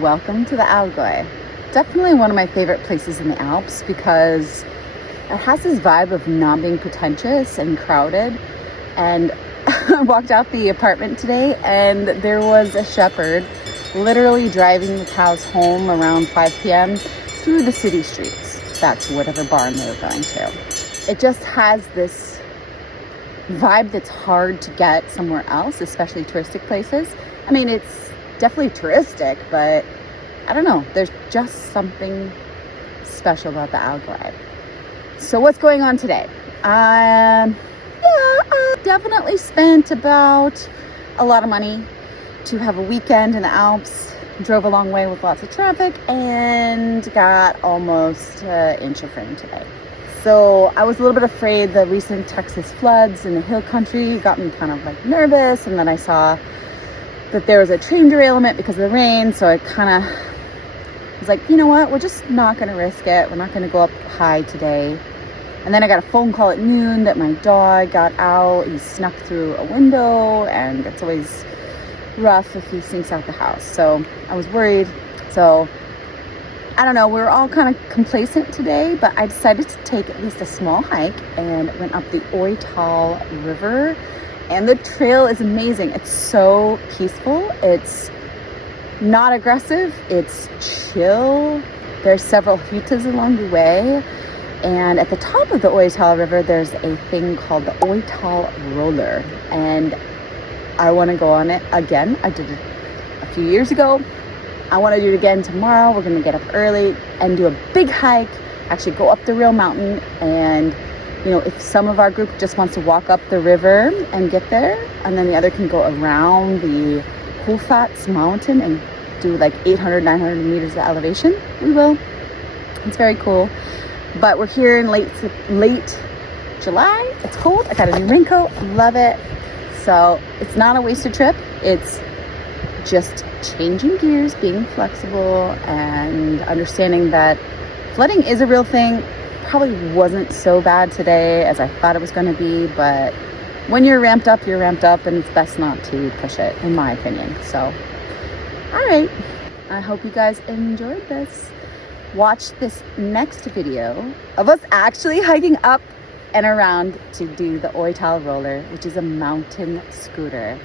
welcome to the Allgäu. Definitely one of my favorite places in the Alps because it has this vibe of not being pretentious and crowded. And I walked out the apartment today and there was a shepherd literally driving the cows home around 5 p.m. through the city streets. That's whatever barn they were going to. It just has this vibe that's hard to get somewhere else, especially touristic places. I mean, it's definitely touristic, but I don't know. There's just something special about the Allgäu. So what's going on today? I definitely spent about a lot of money to have a weekend in the Alps. Drove a long way with lots of traffic and got almost an inch of rain today. So I was a little bit afraid. The recent Texas floods in the hill country got me kind of like nervous, and then I saw that there was a train derailment because of the rain, so I kind of was like, you know what, we're just not going to risk it. We're not going to go up high today. And then I got a phone call at noon that my dog got out. He snuck through a window, and it's always rough if he sneaks out the house. So I was worried. So I don't know, we were all kind of complacent today, but I decided to take at least a small hike and went up the Oital River. And the trail is amazing. It's so peaceful. It's not aggressive. It's chill. There's several hutas along the way. And at the top of the Oital River, there's a thing called the Oital Roller. And I want to go on it again. I did it a few years ago. I want to do it again tomorrow. We're going to get up early and do a big hike. Actually go up the real mountain, and you know, if some of our group just wants to walk up the river and get there, and then the other can go around the Hofatz mountain and do like 800, 900 meters of elevation, we will. It's very cool. But we're here in late July. It's cold. I got a new raincoat. Love it. So it's not a wasted trip. It's just changing gears, being flexible, and understanding that flooding is a real thing. Probably wasn't so bad today as I thought it was going to be, but when you're ramped up, and it's best not to push it, in my opinion. So, all right. I hope you guys enjoyed this. Watch this next video of us actually hiking up and around to do the Oital Roller, which is a mountain scooter.